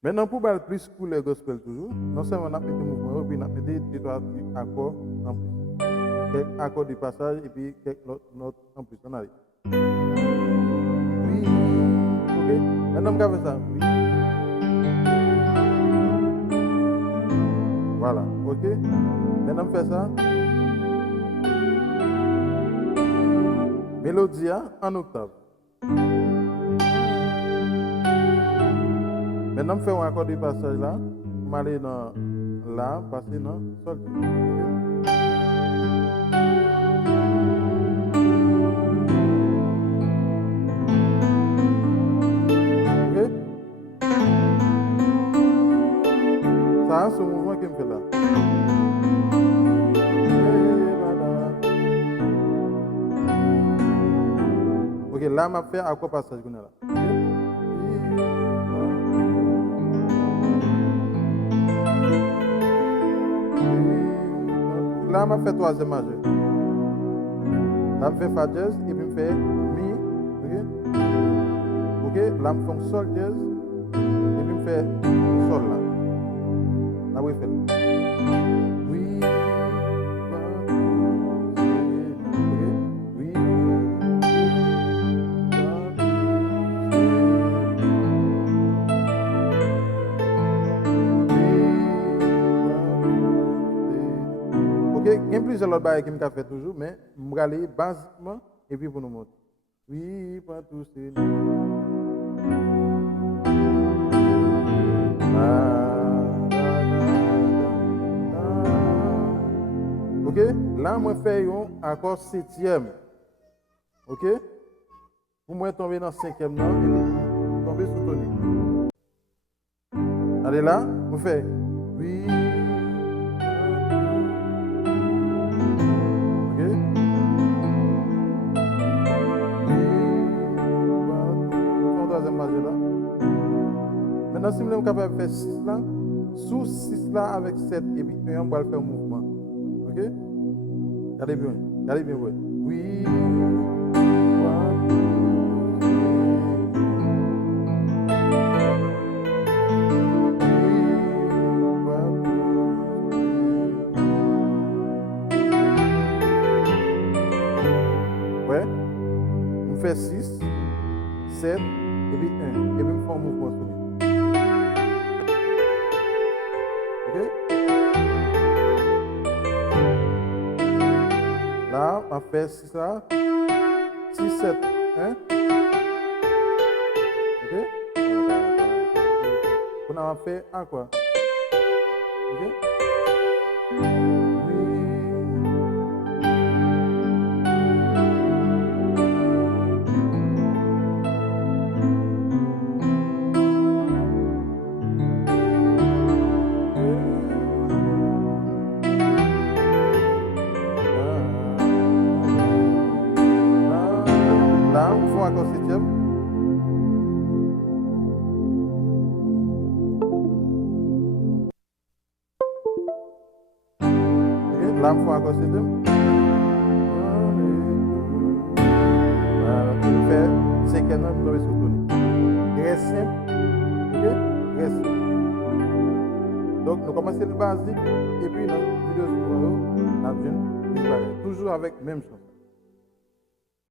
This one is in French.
Maintenant, pour parler plus pour le gospel toujours, non seulement on a fait des mouvements, puis on a fait des trois accords en plus. Quelques accords de passage et puis quelques notes en plus. On arrive. Oui, ok. Maintenant, on va faire ça. Oui. Voilà, ok. Maintenant, on fait ça. Mélodie en octave. Maintenant, on fait un accord de passage là. On va aller dans là, passer dans sol. Ok? Ça, c'est le mouvement qui me fait là. Ok, là, je vais faire accord passage. Là. Là, je fais troisième majeur. Là, je fais fa jazz et puis je fais mi. Ok? Là, je fais sol jazz et puis je fais sol là. Là, je fais. Oui. Oui. Ok, il y a plusieurs autres bagages qui me fait toujours, mais je vais aller basiquement et puis pour nous montrer. Oui, pas tous ces. Ok, là, je fais un accord septième. Ok, pour moi tomber dans cinquième là et puis tomber sous tonique. Allez là, je fais. Oui. Maintenant, si vous êtes capable de faire 6 là, sous 6 là avec 7 et puis 1, on va faire un mouvement. Ok? Regardez bien. Regardez bien. Oui. Ouais. On fait 6, 7 et puis 1. Et puis on fait un mouvement sur lui. Là, on fait 6 là. 6, 7, 1. Ok? On a fait 1 quoi? Ok? Là, on fait encore septième. Okay. Là, on fait encore septième. On fait cinquième, on tombe sur tonique. Reste simple. Ok? Reste simple. Donc, nous commençons le basique et puis dans la vidéo suivante, nous avons toujours avec même chose.